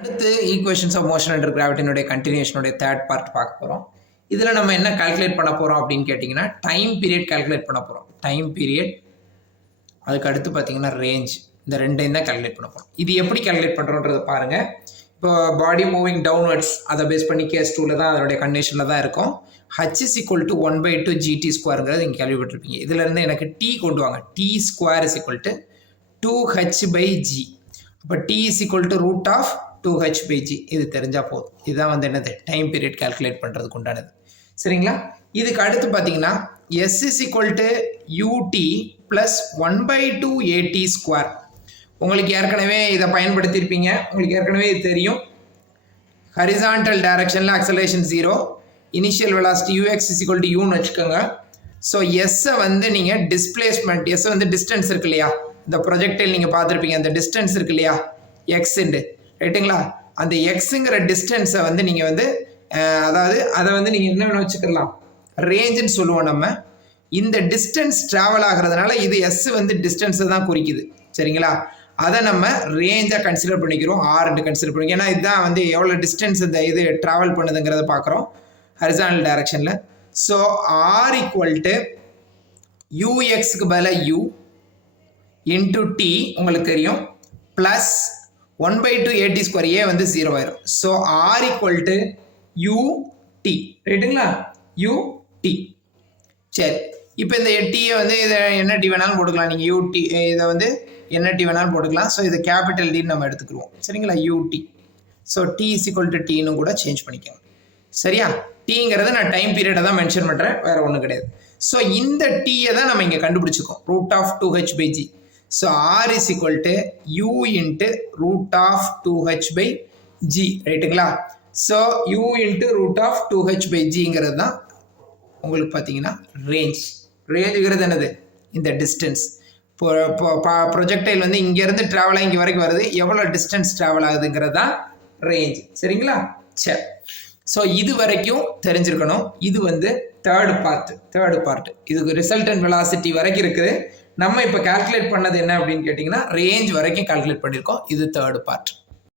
அடுத்து equations of motion under கிராவிட்டினுடைய கண்டினியூஷனுடைய தேர்ட் பார்ட் பார்க்க போகிறோம். இதில் நம்ம என்ன கால்குலேட் பண்ண போகிறோம் அப்படின்னு கேட்டிங்கன்னா டைம் பீரியட் கால்குலேட் பண்ண போகிறோம். டைம் பீரியட், அதுக்கு அடுத்து பார்த்தீங்கன்னா ரேஞ்ச், இந்த ரெண்டையும் தான் கால்குலேட் பண்ண போகிறோம். இது எப்படி கால்குலேட் பண்ணுறோன்றதை பாருங்கள். இப்போ பாடி மூவிங் டவுன்வர்ட்ஸ் அதை பேஸ் பண்ணி கேஸ் 2ல் தான் அதனுடைய கண்டிஷனில் தான் இருக்கும். h is equal to 1/2 gt ஸ்கொயருங்கிறது நீங்கள் கேள்விப்பட்டிருப்பீங்க. இதிலேருந்து எனக்கு t கொண்டு வாங்க. t square is equal to 2h/g. அப்போ t is equal to root of 2h/g. இது தெரிஞ்சால் போதும். இதுதான் வந்து என்னது டைம் பீரியட் கால்குலேட் பண்ணுறதுக்கு உண்டானது. சரிங்களா? இதுக்கு அடுத்து பார்த்தீங்கன்னா s is equal to ut plus 1/2 at square. உங்களுக்கு ஏற்கனவே இதை பயன்படுத்தியிருப்பீங்க. உங்களுக்கு ஏற்கனவே இது தெரியும். ஹரிசான்டல் டைரக்ஷனில் acceleration 0, initial velocity ux is equal to uன்னு வச்சுக்கோங்க. ஸோ எஸ்ஸை வந்து நீங்கள் டிஸ்பிளேஸ்மெண்ட், எஸ் வந்து டிஸ்டன்ஸ் இருக்கு இல்லையா, இந்த ப்ரொஜெக்டைல் நீங்கள் பார்த்துருப்பீங்க, அந்த டிஸ்டன்ஸ் இருக்கு இல்லையா எக்ஸுண்டு, ரைட்டுங்களா? அந்த எக்ஸுங்கிற டிஸ்டன்ஸை வந்து நீங்கள் வந்து அதாவது அதை வந்து நீங்கள் என்ன வேணும் வச்சுக்கலாம், ரேஞ்சுன்னு சொல்லுவோம் நம்ம. இந்த டிஸ்டன்ஸ் ட்ராவல் ஆகிறதுனால இது எஸ் வந்து டிஸ்டன்ஸை தான் குறிக்குது. சரிங்களா? அதை நம்ம ரேஞ்சாக கன்சிடர் பண்ணிக்கிறோம், ஆர்ன்னு கன்சிடர் பண்ணிக்கிறோம். ஏன்னா இதுதான் வந்து எவ்வளோ டிஸ்டன்ஸ் இந்த இது ட்ராவல் பண்ணுதுங்கிறத பார்க்குறோம் ஹரிசாண்டல் டைரக்ஷனில். ஸோ ஆர் ஈக்குவல் டு யூஎக்ஸுக்கு பதிலாக யூ இன்டு டி உங்களுக்கு தெரியும், ப்ளஸ் 1/2 at ஸ்கொயர், ஏ வந்து 0 ஆயிரும். ஸோ ஆர் ஈக்குவல் டு யூடி, ரைட்டுங்களா? யூடி. சரி, இப்போ இந்த டீயை வந்து இதை என்ன டி வேணாலும் போட்டுக்கலாம். நீங்கள் யூடி இதை வந்து என்ன டி வேணாலும் போட்டுக்கலாம். ஸோ இது கேபிட்டல் டின்னு நம்ம எடுத்துக்கிடுவோம். சரிங்களா? U t. So t is equal to டீன்னு கூட சேஞ்ச் பண்ணிக்கோங்க. சரியா? டீங்கிறத நான் டைம் பீரியடை தான் மென்ஷன் பண்ணுறேன், வேறு ஒன்றும் கிடையாது. ஸோ இந்த டீயை தான் நம்ம இங்கே கண்டுபிடிச்சிக்கோம், root of 2h/g. So r is equal to u into root of 2h/g, ரைட்டுங்களா? So u into root of 2h/gங்கிறது தான் உங்களுக்கு பார்த்தீங்கன்னா ரேஞ்ச். ரேஞ்சுங்கிறது என்னது? இந்த டிஸ்டன்ஸ். ப்ரொஜெக்டைல் வந்து இங்கேருந்து ட்ராவல் ஆகி இங்கே வரைக்கும் வருது, எவ்வளோ டிஸ்டன்ஸ் ட்ராவல் ஆகுதுங்கிறது தான் ரேஞ்ச். சரிங்களா? சரி, ஸோ இது வரைக்கும் தெரிஞ்சிருக்கணும். இது வந்து தேர்டு பார்ட். இதுக்கு ரிசல்டன்ட் வெலாசிட்டி வரைக்கும் இருக்குது. நம்ம இப்போ கால்குலேட் பண்ணது என்ன அப்படின்னு கேட்டிங்கன்னா ரேஞ்ச் வரைக்கும் கால்குலேட் பண்ணியிருக்கோம். இது தேர்டு பார்ட்.